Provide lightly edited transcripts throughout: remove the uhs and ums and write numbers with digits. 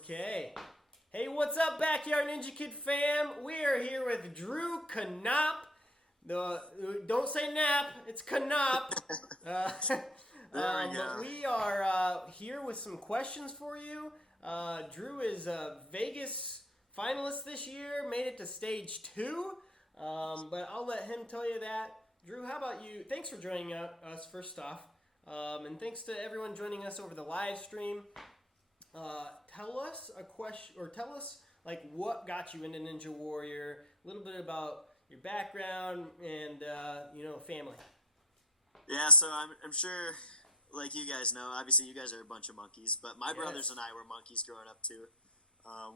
Okay. Hey, what's up, Backyard Ninja Kid fam? We are here with Drew Knapp. Don't say Knapp, it's Knapp. Uh, There we but go. we are here with some questions for you. Drew is a Vegas finalist this year, made it to stage two. But I'll let him tell you that. Drew, how about you? Thanks for joining us first off. And thanks to everyone joining us over the live stream. Tell us a question, or tell us like what got you into Ninja Warrior. A little bit about your background and family. Yeah, so I'm sure, like you guys know, obviously you guys are a bunch of monkeys, but my brothers and Yes. I were monkeys growing up too.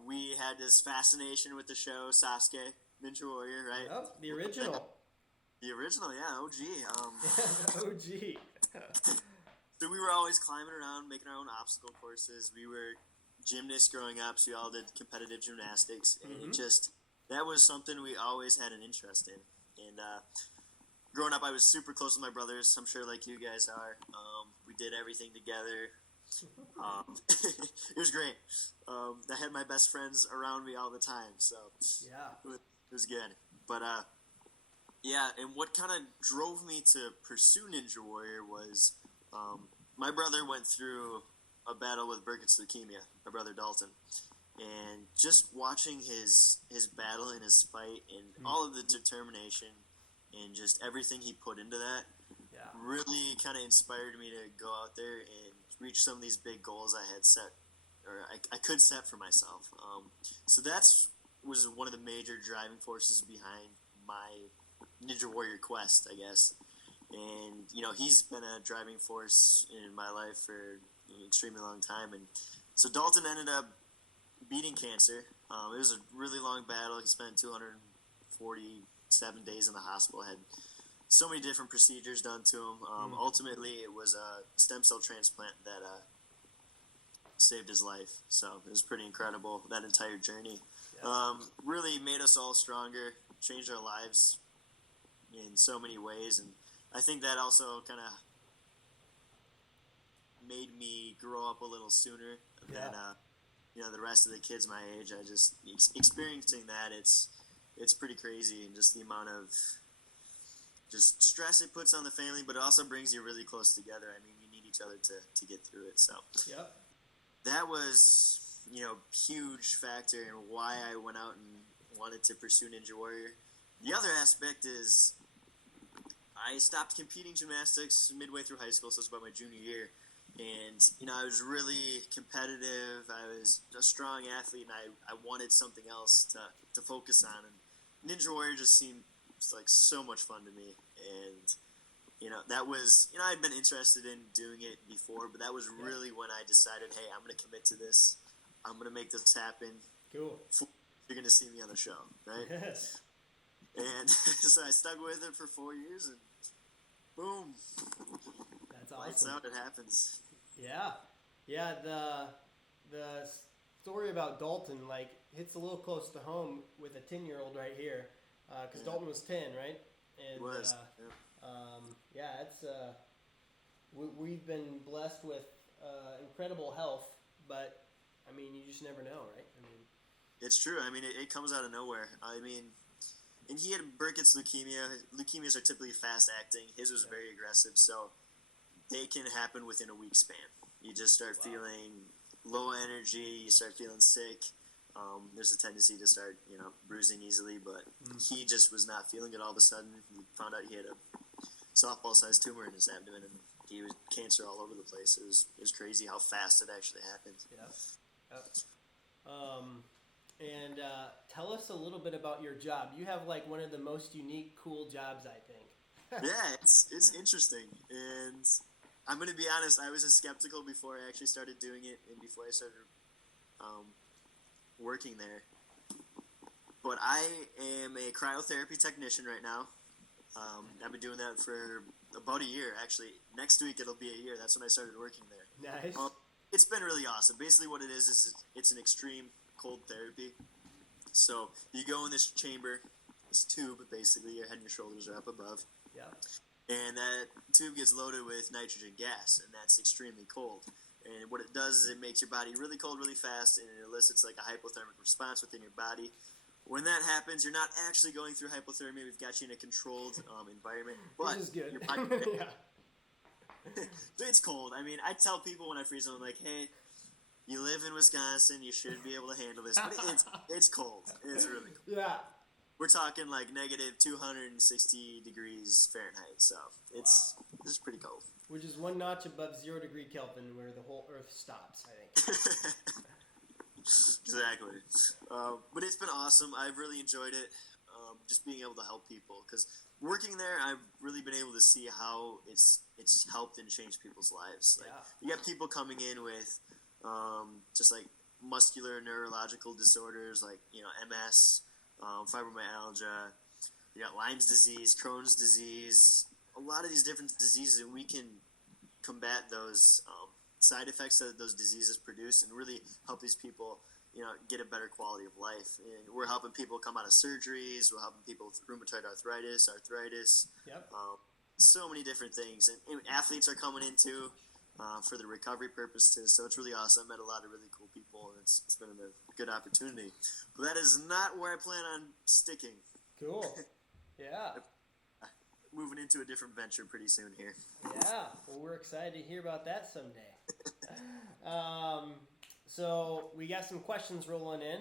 We had this fascination with the show Sasuke, Ninja Warrior, right? Yep, the original. The original, yeah, OG. The OG. So we were always climbing around, making our own obstacle courses. We were gymnasts growing up, so we all did competitive gymnastics, and it Mm-hmm. just that was something we always had an interest in. And growing up, I was super close with my brothers. I'm sure, like you guys are. We did everything together. It was great. I had my best friends around me all the time, so Yeah. it was good. But yeah, and what kind of drove me to pursue Ninja Warrior was my brother went through a battle with Burkitt's leukemia. My brother Dalton, and just watching his battle and his fight and all of the determination and just everything he put into that Yeah. really kind of inspired me to go out there and reach some of these big goals I had set or I could set for myself. So that's was one of the major driving forces behind my Ninja Warrior quest, I guess. And he's been a driving force in my life for an extremely long time. And so Dalton ended up beating cancer. It was a really long battle. He spent 247 days in the hospital. Had so many different procedures done to him. Ultimately, it was a stem cell transplant that saved his life. So it was pretty incredible, that entire journey. Yeah. Really made us all stronger, changed our lives in so many ways. And I think that also kind of made me grow up a little sooner than Yeah. the rest of the kids my age. I just experiencing that it's pretty crazy, and just the amount of just stress it puts on the family, but it also brings you really close together. I mean, you need each other to get through it. So Yep. that was huge factor in why I went out and wanted to pursue Ninja Warrior. The other aspect is I stopped competing gymnastics midway through high school, so it's about my junior year. And I was really competitive. I was a strong athlete, and I wanted something else to focus on. And Ninja Warrior just seemed like so much fun to me. And that was I'd been interested in doing it before, but that was Yeah. really when I decided, hey, I'm going to commit to this. I'm going to make this happen. Cool. You're going to see me on the show, right? Yes. And so I stuck with it for 4 years, and boom, That's lights awesome. out. It happens. Yeah. Yeah. The story about Dalton like hits a little close to home with a 10-year-old right here, because Yeah, Dalton was 10, right? it And was. Yeah. yeah, it's we've been blessed with incredible health, but I mean, you just never know, right? I mean, It's true. I mean, it comes out of nowhere. I mean, and he had Burkitt's leukemia. Leukemias are typically fast acting. His was yeah. very aggressive, so they can happen within a week span. You just start Wow. feeling low energy. You start feeling sick. There's a tendency to start, bruising easily, but he just was not feeling it all of a sudden. We found out he had a softball-sized tumor in his abdomen, and he was cancer all over the place. It was crazy how fast it actually happened. Yeah. Yep. Um, and tell us a little bit about your job. You have like one of the most unique, cool jobs, I think. Yeah, it's interesting, and I'm gonna be honest. I was skeptical before I actually started doing it, and before I started um, working there. But I am a cryotherapy technician right now. I've been doing that for about a year. Actually, next week it'll be a year. That's when I started working there. Nice. It's been really awesome. Basically, what it is it's an extreme cold therapy. So you go in this chamber, this tube. Basically, your head and your shoulders are up above, Yeah. and that tube gets loaded with nitrogen gas, and that's extremely cold. And what it does is it makes your body really cold really fast, and it elicits like a hypothermic response within your body. When that happens, you're not actually going through hypothermia. We've got you in a controlled environment, but Which is good. your body, Yeah. it's cold. I mean, I tell people when I freeze them, I'm like, hey, you live in Wisconsin, you should be able to handle this. But it's cold. It's really cold. Yeah. We're talking like negative 260 degrees Fahrenheit, so it's pretty cold. Which is 1 notch above 0 degree Kelvin, where the whole Earth stops, I think. Exactly. But it's been awesome. I've really enjoyed it. Just being able to help people, because working there, I've really been able to see how it's helped and changed people's lives. Like, you got people coming in with just like muscular neurological disorders, like MS, fibromyalgia. You got Lyme's disease, Crohn's disease, a lot of these different diseases, and we can combat those side effects that those diseases produce, and really help these people, get a better quality of life. And we're helping people come out of surgeries. We're helping people with rheumatoid arthritis. Yep. So many different things, and athletes are coming in too for the recovery purposes. So it's really awesome. I met a lot of really cool people, and it's been a good opportunity. But that is not where I plan on sticking. Cool. Yeah. Moving into a different venture pretty soon here. Yeah. Well, we're excited to hear about that someday. So we got some questions rolling in.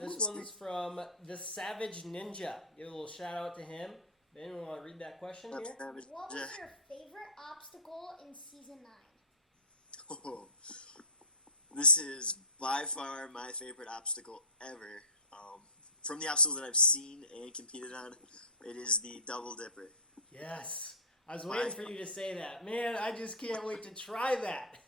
This one's from the Savage Ninja. Give a little shout out to him. Anyone want to read that question here? What was your favorite obstacle in season 9? Oh, this is by far my favorite obstacle ever. From the obstacles that I've seen and competed on, it is the double dipper. Yes. I was waiting for you to say that. Man, I just can't wait to try that.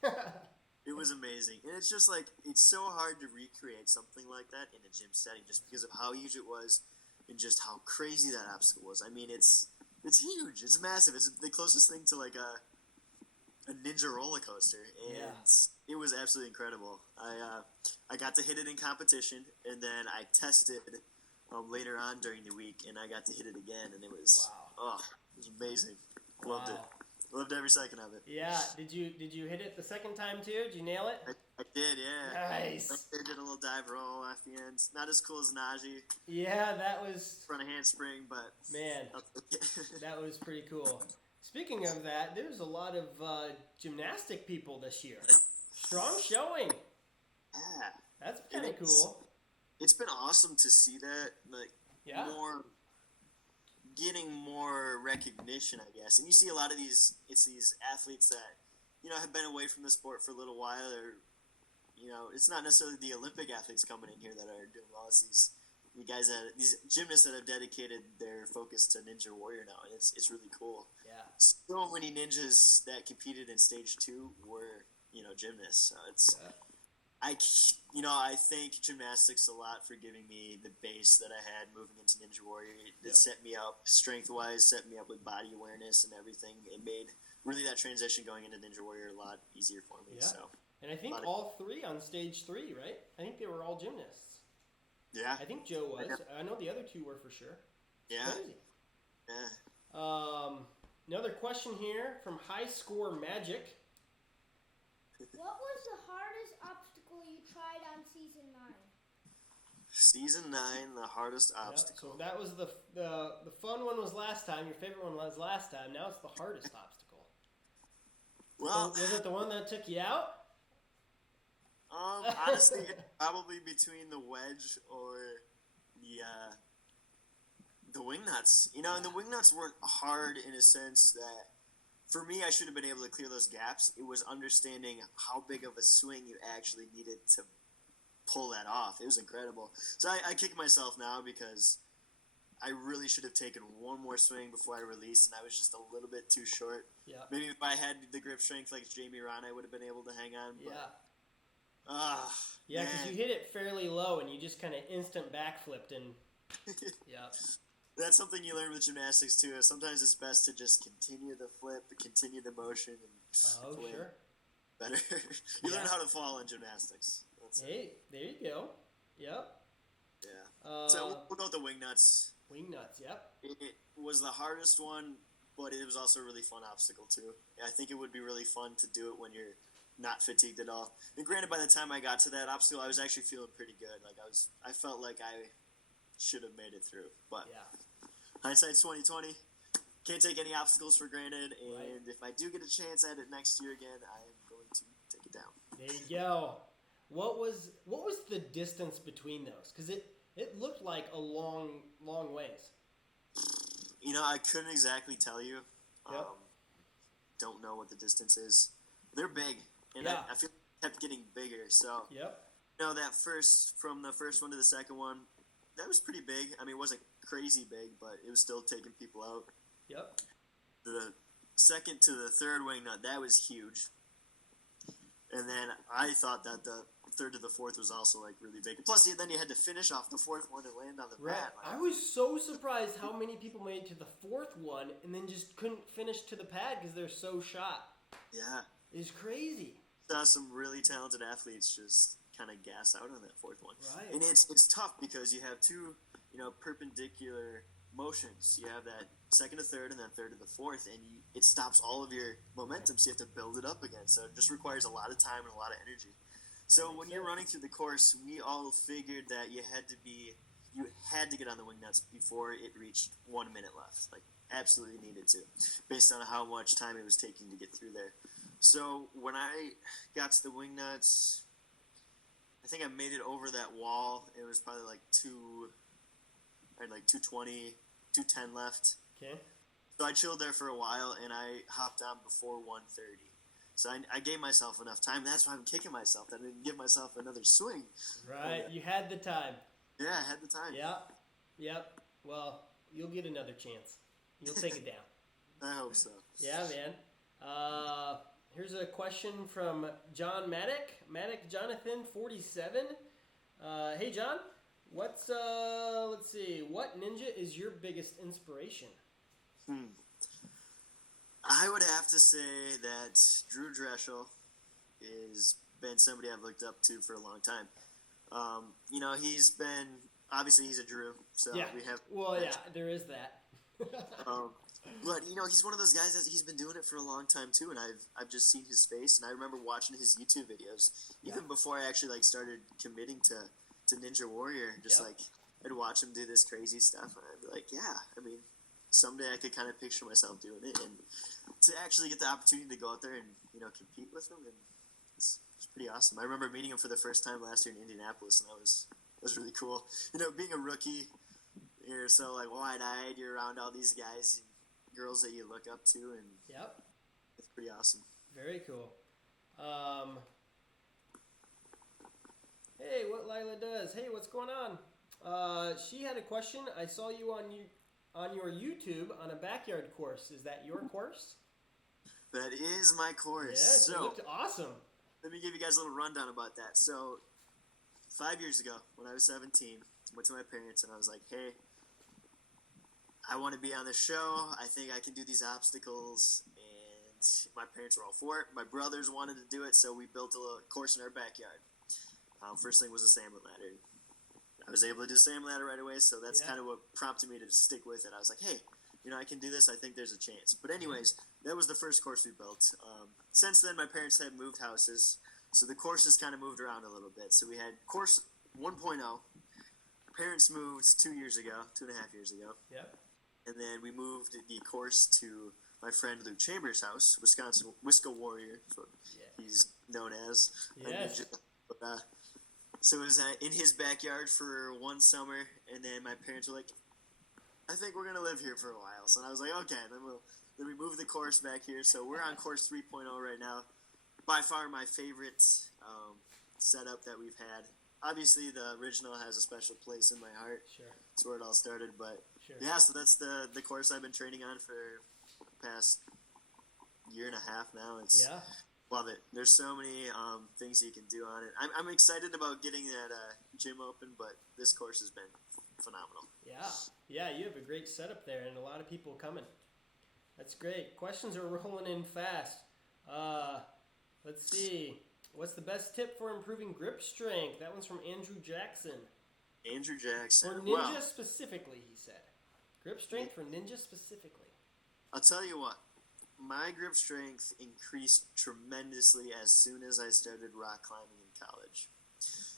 It was amazing. And it's just like, it's so hard to recreate something like that in a gym setting just because of how huge it was and just how crazy that obstacle was. I mean, it's huge. It's massive. It's the closest thing to like a ninja roller coaster. And it was absolutely incredible. I got to hit it in competition, and then I tested later on during the week, and I got to hit it again, and it was it was amazing. Loved it. Loved every second of it. Yeah. Did you hit it the second time too? Did you nail it? I did, yeah. Nice. I did a little dive roll at the end. Not as cool as Najee. Yeah, that was Front of handspring, but man, that was pretty cool. Speaking of that, there's a lot of gymnastic people this year. Strong showing. Yeah. That's kind of cool. It's been awesome to see that, like, getting more recognition, I guess. And you see a lot of these athletes that, have been away from the sport for a little while, or, it's not necessarily the Olympic athletes coming in here that are doing well. It's these gymnasts that have dedicated their focus to Ninja Warrior now, and it's really cool. Yeah. So many ninjas that competed in stage 2 were, gymnasts. So it's, I thank gymnastics a lot for giving me the base that I had moving into Ninja Warrior. It set me up strength-wise, set me up with body awareness and everything. It made really that transition going into Ninja Warrior a lot easier for me. Yeah. So, and I think all 3 on stage 3, right? I think they were all gymnasts. Yeah. I think Joe was. I know the other 2 were for sure. It's crazy. Yeah. Another question here from High Score Magic. What was the hardest obstacle you tried on season 9? Season 9, the hardest obstacle. So that was the fun one was last time. Your favorite one was last time. Now it's the hardest obstacle. Well, was it the one that took you out? Honestly, probably between the wedge or the wing nuts. And the wing nuts weren't hard in a sense that, for me, I should have been able to clear those gaps. It was understanding how big of a swing you actually needed to pull that off. It was incredible. So I kick myself now because I really should have taken one more swing before I released, and I was just a little bit too short. Yeah. Maybe if I had the grip strength like Jamie Ron, I would have been able to hang on. But, because you hit it fairly low, and you just kind of instant backflipped, and That's something you learn with gymnastics too. Sometimes it's best to just continue the flip, continue the motion, and sure. Better. You learn how to fall in gymnastics. There you go. Yep. Yeah. So we'll go with the wing nuts. Wing nuts. Yep. It was the hardest one, but it was also a really fun obstacle too. I think it would be really fun to do it when you're not fatigued at all. And granted, by the time I got to that obstacle, I was actually feeling pretty good. Like I felt like I should have made it through. But hindsight's 2020. Can't take any obstacles for granted. And if I do get a chance at it next year again, I am going to take it down. There you go. What was the distance between those? Because it looked like a long ways. I couldn't exactly tell you. Yep. Don't know what the distance is. They're big, and Yeah. I feel like it kept getting bigger. So, Yep. that from the first one to the second one, that was pretty big. I mean, it wasn't crazy big, but it was still taking people out. Yep. The second to the third wing nut, that was huge. And then I thought that the third to the fourth was also like really big. Plus, then you had to finish off the fourth one and land on the Right. mat. I was so surprised how many people made it to the fourth one and then just couldn't finish to the pad because they're so shot. Yeah. It's crazy. Saw some really talented athletes just kind of gas out on that fourth one. Right. And it's tough because you have two, perpendicular motions. You have that second to third and then third to the fourth, and it stops all of your momentum, so you have to build it up again. So it just requires a lot of time and a lot of energy. So when you're running through the course, we all figured that you had to get on the wing nuts before it reached 1 minute left. Like, absolutely needed to, based on how much time it was taking to get through there. So when I got to the wing nuts, I think I made it over that wall. It was probably like 220, 210 left. Okay. So I chilled there for a while, and I hopped on before 1:30. So I gave myself enough time. That's why I'm kicking myself. I didn't give myself another swing. Right. You had the time. Yeah, I had the time. Yep. Well, you'll get another chance. You'll take it down. I hope so. Yeah, man. Here's a question from John Maddock Jonathan 47. Hey John, let's see, what ninja is your biggest inspiration? I would have to say that Drew Dreschel has been somebody I've looked up to for a long time. He's been, obviously he's a Drew, so Yeah. we have. Well, yeah, there is that. But he's one of those guys that he's been doing it for a long time too, and I've just seen his face, and I remember watching his YouTube videos even before I actually started committing to Ninja Warrior. Just I'd watch him do this crazy stuff, and I'd be like, yeah, I mean, someday I could kind of picture myself doing it, and to actually get the opportunity to go out there and compete with him, and it's pretty awesome. I remember meeting him for the first time last year in Indianapolis, and that was really cool. Being a rookie, you're so wide-eyed, you're around all these guys and girls that you look up to, and it's pretty awesome. Very cool. Hey, what Lila does? Hey, what's going on? She had a question. I saw you on your YouTube on a backyard course. Is that your course? That is my course. Yes, it looked awesome. Let me give you guys a little rundown about that. So 5 years ago, when I was 17, I went to my parents and I was like, hey, I want to be on the show. I think I can do these obstacles. And my parents were all for it. My brothers wanted to do it, so we built a little course in our backyard. First thing was a salmon ladder. I was able to do the salmon ladder right away, so that's kind of what prompted me to stick with it. I was like, hey, I can do this. I think there's a chance. But anyways, that was the first course we built. Since then, my parents had moved houses, so the courses kind of moved around a little bit. So we had course 1.0. Parents moved 2.5 years ago. Yep. And then we moved the course to my friend Luke Chambers' house, Wisconsin Wisco Warrior, is what he's known as. Yes. So it was in his backyard for one summer, and then my parents were like, I think we're going to live here for a while. So I was like, okay, then we moved the course back here. So we're on course 3.0 right now. By far my favorite setup that we've had. Obviously, the original has a special place in my heart. Sure. That's where it all started. But Sure. yeah, so that's the course I've been training on for the past 1.5 years now. Love it. There's so many things you can do on it. I'm excited about getting that gym open, but this course has been phenomenal. Yeah, you have a great setup there and a lot of people coming. That's great. Questions are rolling in fast. Let's see. What's the best tip for improving grip strength? That one's from Andrew Jackson. Andrew Jackson. For ninja specifically, he said. Grip strength for ninja specifically. I'll tell you what. my grip strength increased tremendously as soon as I started rock climbing in college.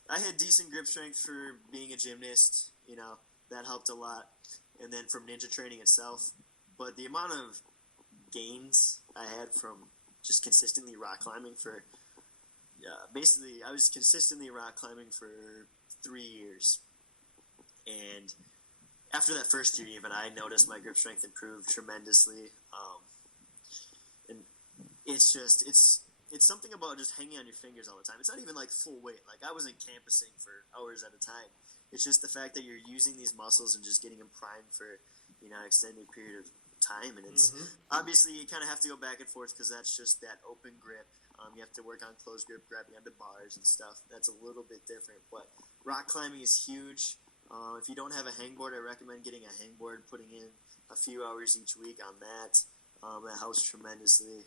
I had decent grip strength for being a gymnast, that helped a lot, and then from ninja training itself. But the amount of gains I had from just consistently rock climbing for, basically, I was consistently rock climbing for 3 years. And after that first year even, I noticed my grip strength improved tremendously. And it's just, it's something about just hanging on your fingers all the time. It's not even like full weight. Like, I wasn't campusing for hours at a time. It's just the fact that you're using these muscles and just getting them primed for, extended period of time. And it's obviously you kind of have to go back and forth because that's just that open grip. You have to work on closed grip, grabbing onto bars and stuff. That's a little bit different. But rock climbing is huge. If you don't have a hangboard, I recommend getting a hangboard, putting in a few hours each week on that. That helps tremendously.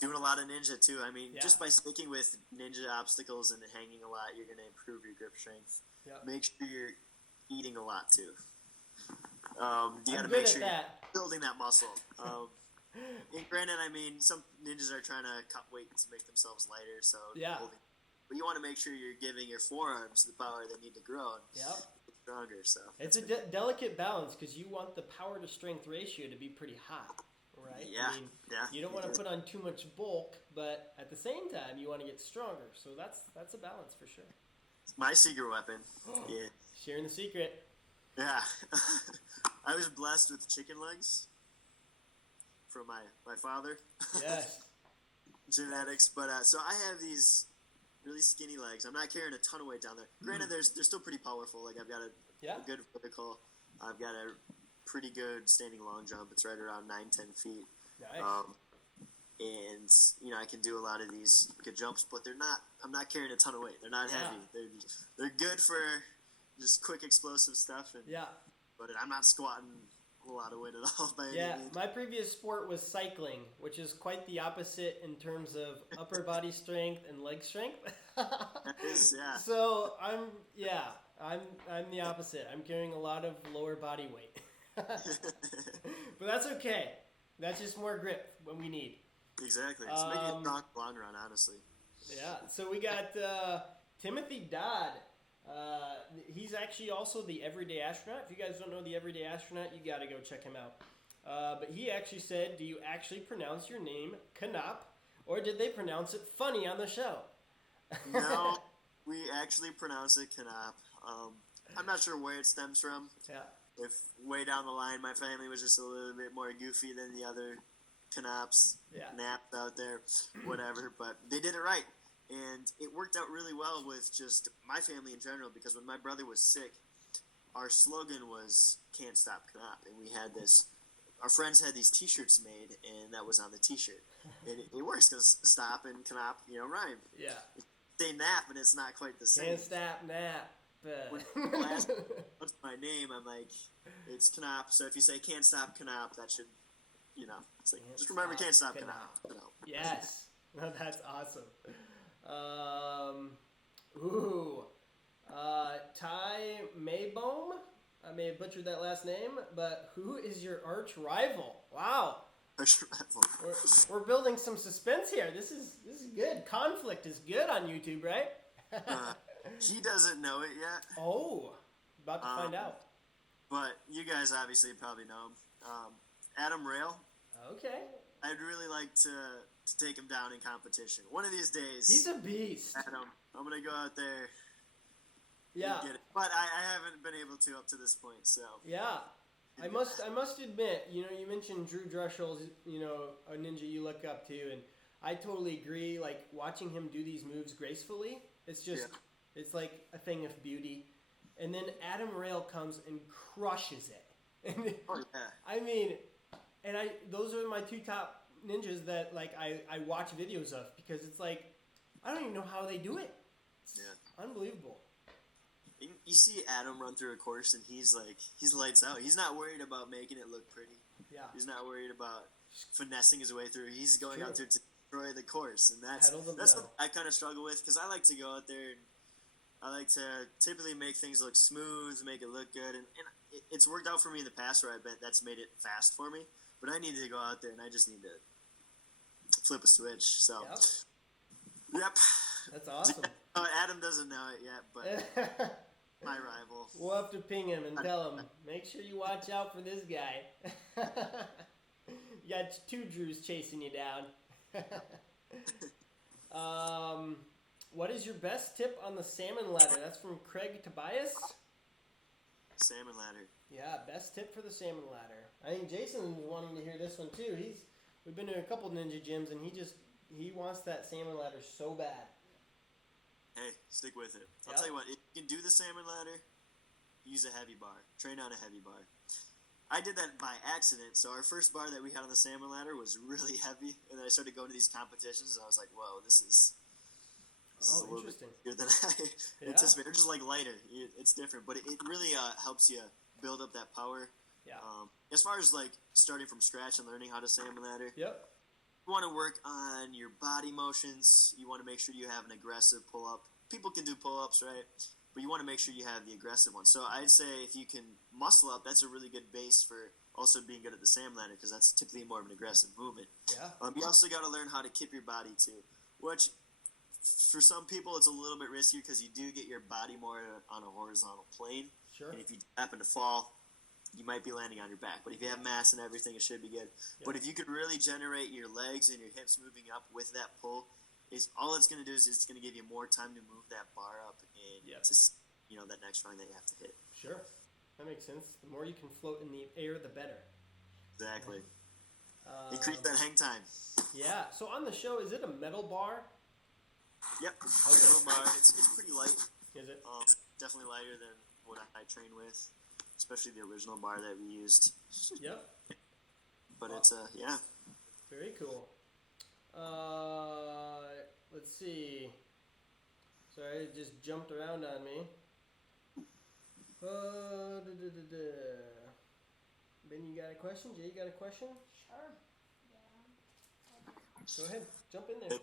Doing a lot of ninja too. I mean, just by sticking with ninja obstacles and hanging a lot, you're going to improve your grip strength. Yep. Make sure you're eating a lot too. You got to make sure you're building that muscle. And granted, I mean, some ninjas are trying to cut weight to make themselves lighter, so but you want to make sure you're giving your forearms the power they need to grow and get stronger. So it's a delicate balance because you want the power to strength ratio to be pretty high. Right? Yeah, I mean, you don't want to put on too much bulk, but at the same time, you want to get stronger. So that's a balance for sure. It's my secret weapon. Yeah. Sharing the secret. Yeah. I was blessed with chicken legs from my father. Yes. Genetics. But so I have these really skinny legs. I'm not carrying a ton of weight down there. Granted, they're still pretty powerful. Like, I've got a good vertical. I've got a pretty good standing long jump. It's right around 9-10 feet. Nice. And I can do a lot of these good jumps, but I'm not carrying a ton of weight. They're not heavy. They're good for just quick explosive stuff. And, but I'm not squatting a lot of weight at all by any means. My previous sport was cycling, which is quite the opposite in terms of upper body strength and leg strength. So I'm the opposite. I'm carrying a lot of lower body weight. But that's okay. That's just more grip when we need. Exactly. It's making it strong long run, honestly. Yeah. So we got Timothy Dodd. He's actually also the Everyday Astronaut. If you guys don't know the Everyday Astronaut, you got to go check him out. But he actually said, do you actually pronounce your name Knapp, or did they pronounce it funny on the show? No, we actually pronounce it Knapp. I'm not sure where it stems from. Yeah. If way down the line my family was just a little bit more goofy than the other Knapps, Knapp out there, whatever. But they did it right. And it worked out really well with just my family in general, because when my brother was sick, our slogan was "Can't Stop Knapp," and we had this. Our friends had these T-shirts made, and that was on the T-shirt. And it works because "stop" and "Knapp," rhyme. Yeah. Say "Nap," and it's not quite the same. Can't stop Nap. When people ask what's my name, I'm like, it's Knapp. So if you say "Can't Stop Knapp," that should, it's like, just remember "Can't Stop Knapp." Yes. No, that's awesome. Ty Maybohm. I may have butchered that last name, but who is your arch rival? Wow. Arch rival. We're building some suspense here. This is good. Conflict is good on YouTube, right? He doesn't know it yet. Oh, about to find out. But you guys obviously probably know him. Adam Rail. Okay. I'd really like to take him down in competition. One of these days. He's a beast. Adam, I'm going to go out there. Yeah. And get it. But I haven't been able to up to this point, so. Yeah. I must admit, you mentioned Drew Dressel's, a ninja you look up to, and I totally agree. Like, watching him do these moves gracefully, it's just, it's like a thing of beauty. And then Adam Rail comes and crushes it. And I mean, and those are my two top ninjas that like I watch videos of, because it's like I don't even know how they do it. It's unbelievable. You see Adam run through a course and he's lights out. He's not worried about making it look pretty. Yeah. He's not worried about finessing his way through. He's going out there to destroy the course, and that's what I kind of struggle with, because I like to go out there and I like to typically make things look smooth, make it look good, and it's worked out for me in the past where that's made it fast for me. But I need to go out there and I just need to flip a switch. So, yep. That's awesome. Adam doesn't know it yet, but my rival. We'll have to ping him and tell him, make sure you watch out for this guy. You got 2 Drews chasing you down. What is your best tip on the salmon ladder? That's from Craig Tobias. Salmon ladder. Yeah, best tip for the salmon ladder. I think Jason's wanting to hear this one too. We've been to a couple ninja gyms and he wants that salmon ladder so bad. Hey, stick with it. I'll tell you what, if you can do the salmon ladder, use a heavy bar. Train on a heavy bar. I did that by accident. So our first bar that we had on the salmon ladder was really heavy, and then I started going to these competitions, and I was like, "Whoa, this is a little bit bigger than I anticipated." Or just like lighter, it's different, but it really helps you build up that power. Yeah. As far as like starting from scratch and learning how to salmon ladder. Yep. You want to work on your body motions. You want to make sure you have an aggressive pull-up. People can do pull-ups, right? But you want to make sure you have the aggressive one. So I'd say if you can muscle up, that's a really good base for also being good at the salmon ladder because that's typically more of an aggressive movement. Yeah. You also got to learn how to kip your body too, which for some people it's a little bit risky because you do get your body more on a horizontal plane. Sure. And if you happen to fall, you might be landing on your back. But if you have mass and everything, it should be good. Yeah. But if you could really generate your legs and your hips moving up with that pull, all it's going to do is it's going to give you more time to move that bar up and to, that next rung that you have to hit. Sure. That makes sense. The more you can float in the air, the better. Exactly. Increase that hang time. Yeah. So on the show, is it a metal bar? Yep. Okay. Metal bar. It's pretty light. Is it? Definitely lighter than what I train with, especially the original bar that we used. Yep. But it's very cool. Let's see. Sorry, it just jumped around on me. Ben, you got a question? Jay, you got a question? Sure. Yeah. Go ahead. Jump in there.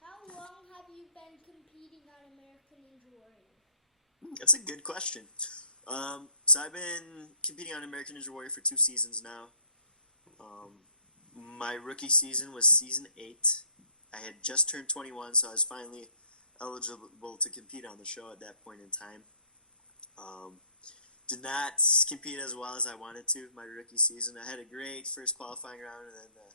How long have you been competing on American Ninja Warrior? That's a good question. So I've been competing on American Ninja Warrior for 2 seasons now. My rookie season was season 8. I had just turned 21, so I was finally eligible to compete on the show at that point in time. Did not compete as well as I wanted to my rookie season. I had a great first qualifying round, and then the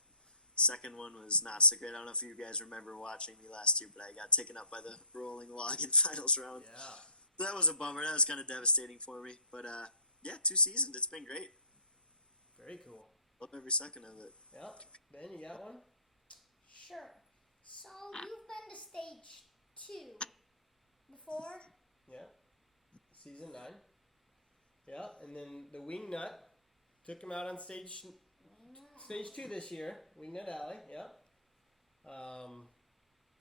second one was not so great. I don't know if you guys remember watching me last year, but I got taken up by the rolling log in finals round. Yeah. That was a bummer. That was kind of devastating for me. But, 2 seasons. It's been great. Very cool. Love every second of it. Yep. Ben, you got one? Sure. So, you've been to stage 2 before? Yeah. Season 9. Yeah, and then the Wing Nut took him out on stage 2 this year. Wing Nut Alley, yeah.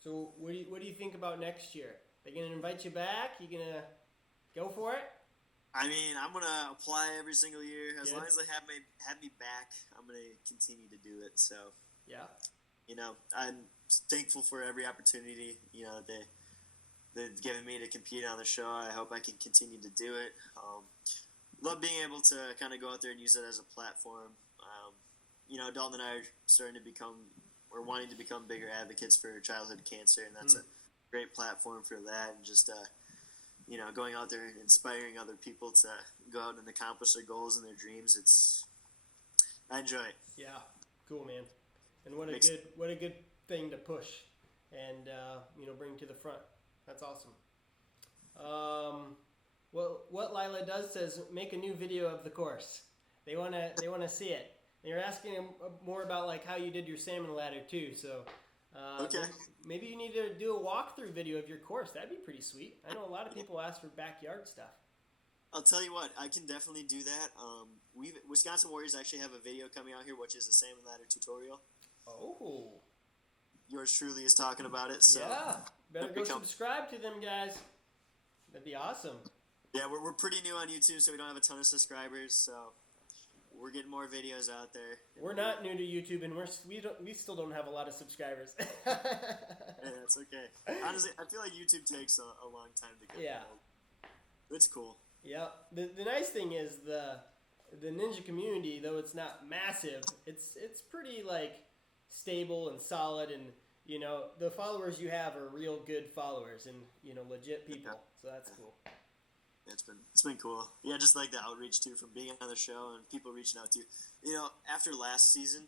So what do you think about next year? They gonna invite you back? You gonna go for it? I mean, I'm gonna apply every single year. As long as they have me back, I'm gonna continue to do it. So yeah, I'm thankful for every opportunity they've given me to compete on the show. I hope I can continue to do it. Love being able to kind of go out there and use it as a platform. Dalton and I are starting to wanting to become bigger advocates for childhood cancer, and that's a great platform for that. And just, going out there and inspiring other people to go out and accomplish their goals and their dreams. I enjoy it. Yeah, cool, man. And what a good thing to push and bring to the front. That's awesome. Well, what Lila does says make a new video of the course. They wanna see it. They're asking more about like how you did your salmon ladder too. So okay. Maybe you need to do a walkthrough video of your course. That'd be pretty sweet. I know a lot of people ask for backyard stuff. I'll tell you what, I can definitely do that. Wisconsin Warriors actually have a video coming out here, which is a salmon ladder tutorial. Oh. Yours truly is talking about it. So yeah, better go subscribe to them, guys. That'd be awesome. Yeah, we're pretty new on YouTube, so we don't have a ton of subscribers. So we're getting more videos out there. We're not new to YouTube, and we still don't have a lot of subscribers. Yeah, that's okay. Honestly, I feel like YouTube takes a long time to get built. It's cool. Yeah. The nice thing is the ninja community, though it's not massive, it's pretty like stable and solid, and the followers you have are real good followers and legit people. So that's cool. It's been cool. Yeah, just like the outreach too from being on the show and people reaching out to you. After last season,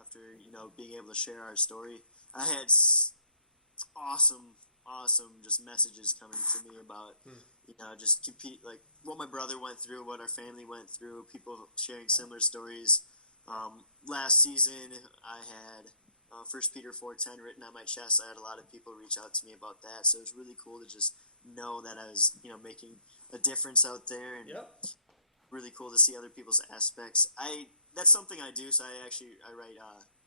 after being able to share our story, I had awesome just messages coming to me about just compete, like what my brother went through, what our family went through, people sharing similar stories. Last season I had 1 Peter 4:10 written on my chest. I had a lot of people reach out to me about that, so it was really cool to just know that I was making a difference out there, and really cool to see other people's aspects. That's something I do. So I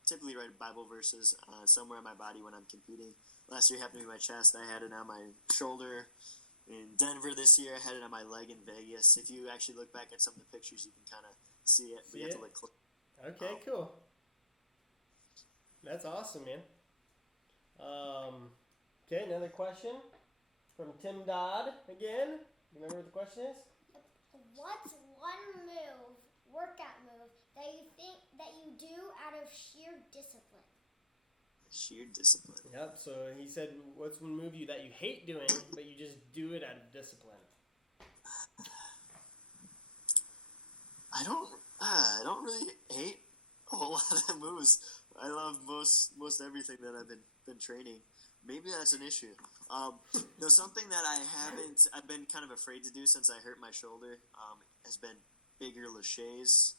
typically write Bible verses somewhere on my body when I'm competing. Last year it happened to be my chest. I had it on my shoulder in Denver. This year I had it on my leg in Vegas. If you actually look back at some of the pictures, you can kind of see it. But you have to look close. Okay, cool. That's awesome, man. Okay, another question from Tim Dodd again. Remember what the question is? What's one workout move, that you think that you do out of sheer discipline? Sheer discipline. Yep. So he said, "What's one move that you hate doing, but you just do it out of discipline?" I don't really hate a whole lot of moves. I love most everything that I've been training. Maybe that's an issue. Something that I've been kind of afraid to do since I hurt my shoulder has been bigger laches.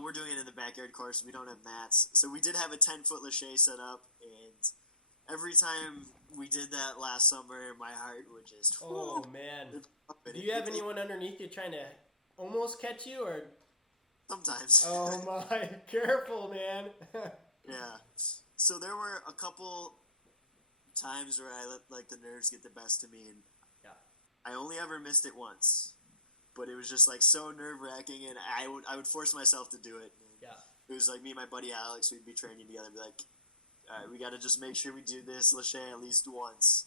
We're doing it in the backyard course. We don't have mats. So we did have a 10-foot lache set up, and every time we did that last summer, my heart would just... Oh, man. Do you have anyone underneath you trying to almost catch you, or... Sometimes. Oh, my. Careful, man. Yeah. So there were a couple times where I let the nerves get the best of me, and I only ever missed it once. But it was just so nerve-wracking, and I would force myself to do it. And it was like me and my buddy Alex, we'd be training together and be like, all right, we got to just make sure we do this lache at least once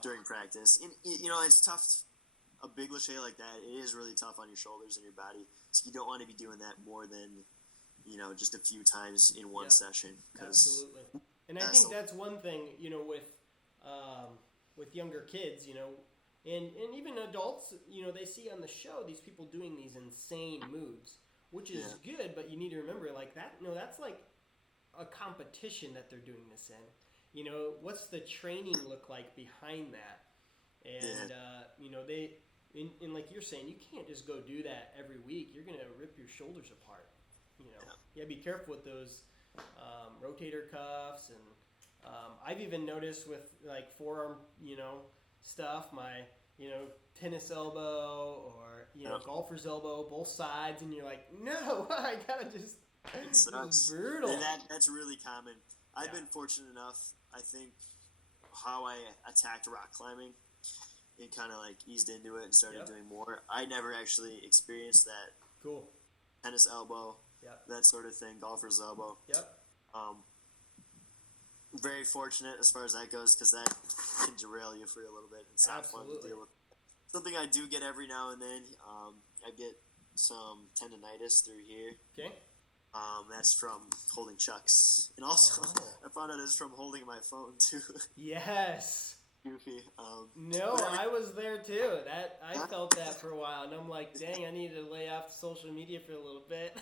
during practice. And, it's tough. A big lache like that, it is really tough on your shoulders and your body. So you don't want to be doing that more than, just a few times in one session. Absolutely. And I think that's one thing, with younger kids, and even adults, they see on the show these people doing these insane moves, which is good, but you need to remember, that's like a competition that they're doing this in. What's the training look like behind that? And, and like you're saying, you can't just go do that every week. You're going to rip your shoulders apart. Be careful with those rotator cuffs, and I've even noticed with forearm, stuff, my tennis elbow or golfer's elbow, both sides, and you're like, no, I gotta just. It sucks. It's brutal. And that's really common. I've been fortunate enough. I think how I attacked rock climbing and kind of eased into it and started doing more. I never actually experienced that. Cool. Tennis elbow. That sort of thing, golfer's elbow. Very fortunate as far as that goes, because that can derail you for a little bit. It's not fun to deal with. Something I do get every now and then, I get some tendonitis through here. Okay. That's from holding chucks. And also, I found out it's from holding my phone, too. Yes. Goofy. I was there, too. I felt that for a while, and I'm like, dang, I need to lay off social media for a little bit.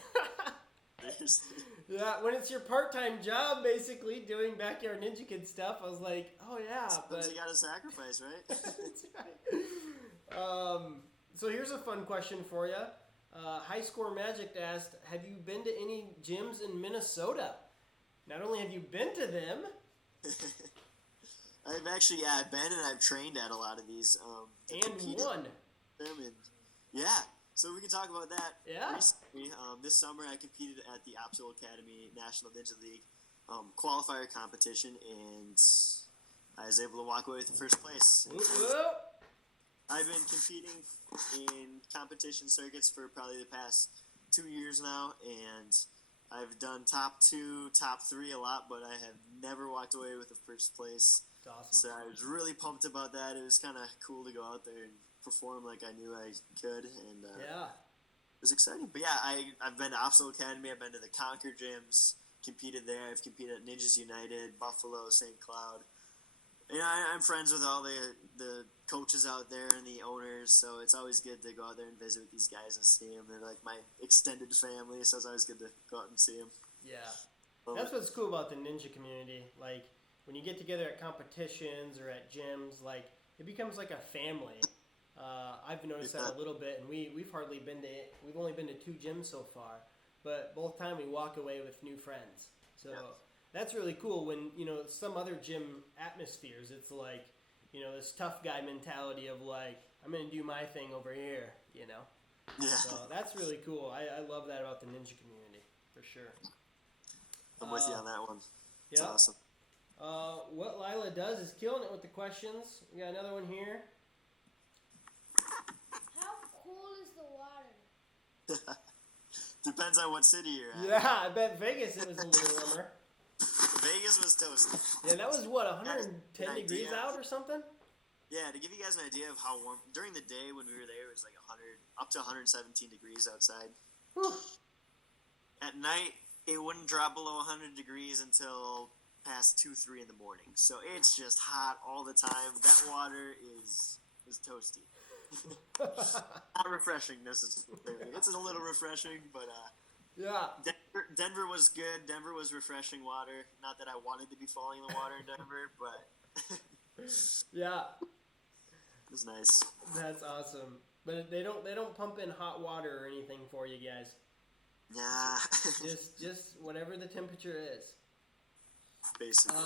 When it's your part-time job, basically, doing Backyard Ninja Kid stuff, I was like, oh, yeah. Sometimes you gotta sacrifice, right? That's right. So here's a fun question for you. High Score Magic asked, have you been to any gyms in Minnesota? Not only have you been to them... I've actually been and I've trained at a lot of these. And won. So we can talk about that. Yeah. Recently, this summer I competed at the Optional Academy National Ninja League qualifier competition, and I was able to walk away with the first place. I've been competing in competition circuits for probably the past 2 years now, and I've done top 2, top 3 a lot, but I have never walked away with the first place. That's awesome. So I was really pumped about that. It was kind of cool to go out there and perform like I knew I could, and Yeah. it was exciting. But yeah, I've been to Opsal Academy. I've been to the Concord gyms, competed there. I've competed at Ninjas United, Buffalo, St. Cloud. You know, I'm friends with all the coaches out there and the owners, so it's always good to go out there and visit with these guys and see them. They're like my extended family, so it's always good to go out and see them. Yeah. That's what's cool about the ninja community. Like, when you get together at competitions or at gyms, like, it becomes like a family. I've noticed that a little bit, and we've only been to 2 gyms so far, but both time we walk away with new friends. So that's really cool when, you know, some other gym atmospheres, it's like, you know, this tough guy mentality of like, I'm going to do my thing over here, you know? Yeah. So that's really cool. I love that about the ninja community, for sure. I'm with you on that one. It's awesome. What Lila does is killing it with the questions. We got another one here. How cool is the water? Depends on what city you're at. Yeah, I bet Vegas it was a little warmer. Vegas was toasty. Yeah, that was what, 110 degrees out or something? Yeah, to give you guys an idea of how warm, during the day when we were there, it was like 100, up to 117 degrees outside. Whew. At night, it wouldn't drop below 100 degrees until past 2, 3 in the morning. So it's just hot all the time. That water is toasty. Not refreshing necessarily. It's a little refreshing, but yeah. Denver was good. Denver was refreshing water. Not that I wanted to be falling in the water in Denver, but yeah, it was nice. That's awesome. But they don't pump in hot water or anything for you guys. Nah. just whatever the temperature is. Basically.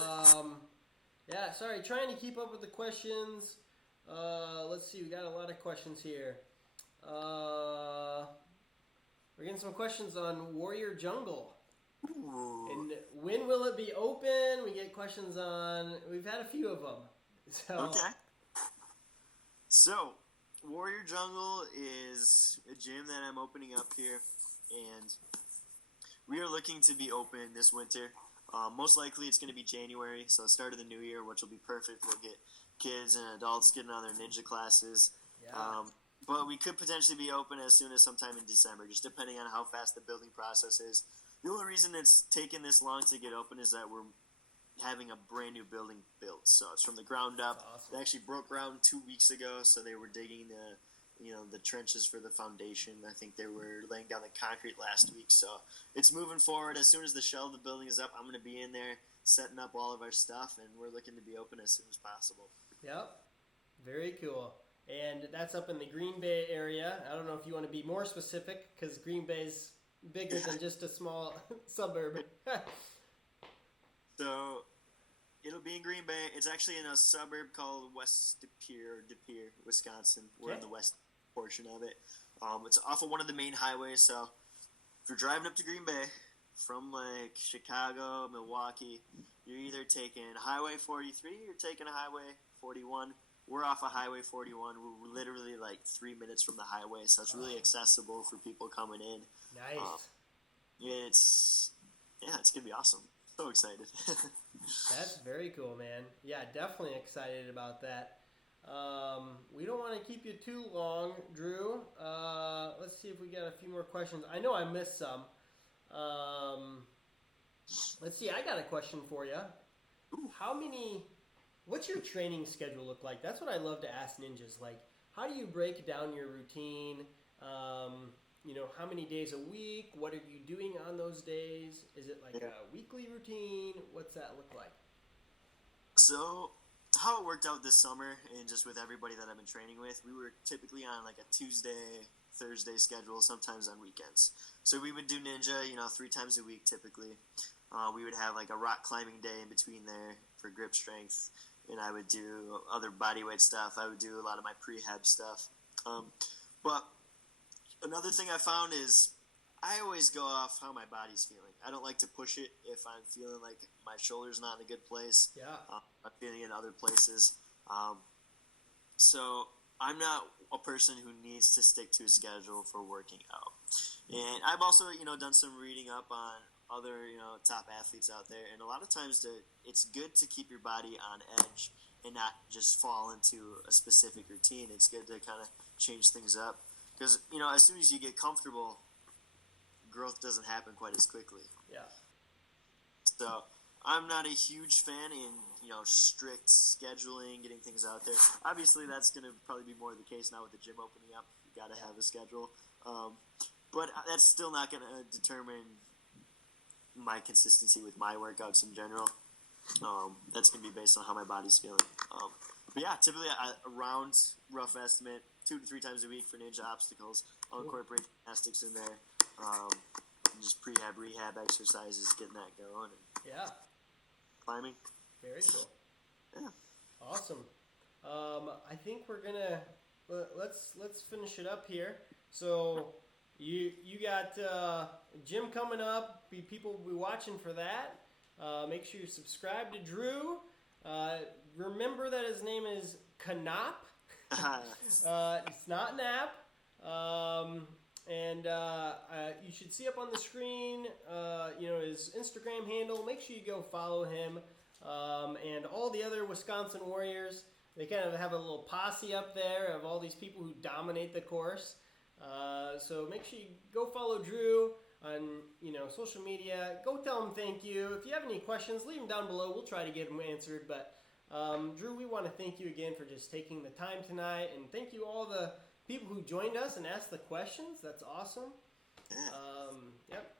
Yeah, sorry, trying to keep up with the questions. Let's see, we got a lot of questions here. We're getting some questions on Warrior Jungle. Ooh. And when will it be open? We get questions on, we've had a few of them. So. Okay. So, Warrior Jungle is a gym that I'm opening up here, and we are looking to be open this winter. Most likely it's going to be January, so the start of the new year, which will be perfect. We'll get kids and adults getting on their ninja classes. Yeah. But we could potentially be open as soon as sometime in December, just depending on how fast the building process is. The only reason it's taken this long to get open is that we're having a brand new building built. So it's from the ground up. Awesome. They actually broke ground 2 weeks ago, so they were digging the trenches for the foundation. I think they were laying down the concrete last week. So it's moving forward. As soon as the shell of the building is up, I'm going to be in there setting up all of our stuff, and we're looking to be open as soon as possible. Yep. Very cool. And that's up in the Green Bay area. I don't know if you want to be more specific, because Green Bay's bigger than just a small suburb. So it'll be in Green Bay. It's actually in a suburb called West De Pere, Wisconsin. We're in the west portion of it. It's off of one of the main highways. So if you're driving up to Green Bay from like Chicago, Milwaukee, you're either taking Highway 43 or taking a Highway 41. We're off of Highway 41. We're literally like 3 minutes from the highway, so it's really accessible for people coming in. Nice. It's gonna be awesome. So excited. That's very cool, man. Yeah, definitely excited about that. We don't want to keep you too long, Drew. Let's see if we got a few more questions. I know I missed some. Let's see. I got a question for you. What's your training schedule look like? That's what I love to ask ninjas. Like, how do you break down your routine? How many days a week? What are you doing on those days? Is it like a weekly routine? What's that look like? So, how it worked out this summer, and just with everybody that I've been training with, we were typically on like a Tuesday, Thursday schedule, sometimes on weekends. So we would do ninja, 3 times a week typically. We would have like a rock climbing day in between there for grip strength, and I would do other bodyweight stuff. I would do a lot of my prehab stuff. But another thing I found is I always go off how my body's feeling. I don't like to push it if I'm feeling like my shoulder's not in a good place. Yeah. I'm feeling in other places. So I'm not a person who needs to stick to a schedule for working out. And I've also, done some reading up on other top athletes out there, and a lot of times it's good to keep your body on edge and not just fall into a specific routine. It's good to kind of change things up because as soon as you get comfortable, growth doesn't happen quite as quickly. Yeah. So I'm not a huge fan in strict scheduling, getting things out there. Obviously, that's going to probably be more the case now with the gym opening up. You got to have a schedule, but that's still not going to determine my consistency with my workouts in general. That's going to be based on how my body's feeling. But yeah, typically around rough estimate 2 to 3 times a week for ninja obstacles. I'll incorporate gymnastics in there. And just rehab exercises, getting that going. And Yeah. climbing. Very cool. Yeah. Awesome. I think we're gonna let's finish it up here. So you got gym coming up. People will be watching for that. Make sure you subscribe to Drew. Remember that his name is Knapp. It's not Knapp. And you should see up on the screen, his Instagram handle. Make sure you go follow him. And all the other Wisconsin Warriors. They kind of have a little posse up there of all these people who dominate the course. So make sure you go follow Drew on social media. Go tell him thank you. If you have any questions, leave them down below. We'll try to get them answered. But Drew, we want to thank you again for just taking the time tonight, and thank you all the people who joined us and asked the questions. That's awesome. Yeah. Yep.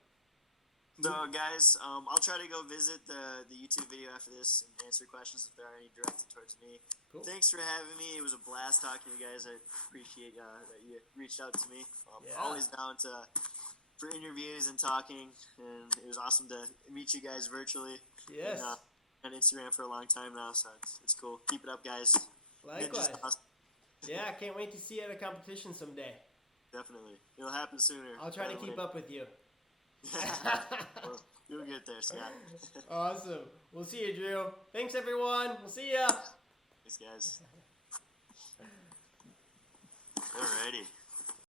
So guys, I'll try to go visit the YouTube video after this and answer questions if there are any directed towards me. Cool. Thanks for having me. It was a blast talking to you guys. I appreciate that you reached out to me. Yeah. Always down for interviews and talking, and it was awesome to meet you guys virtually. Yes. And, on Instagram for a long time now, so it's cool. Keep it up, guys. Likewise. Awesome. Yeah, I can't wait to see you at a competition someday. Definitely. It'll happen sooner. I'll try to keep up with you. Well, you'll get there, Scott. Awesome. We'll see you, Drew. Thanks, everyone. We'll see ya. Thanks, guys.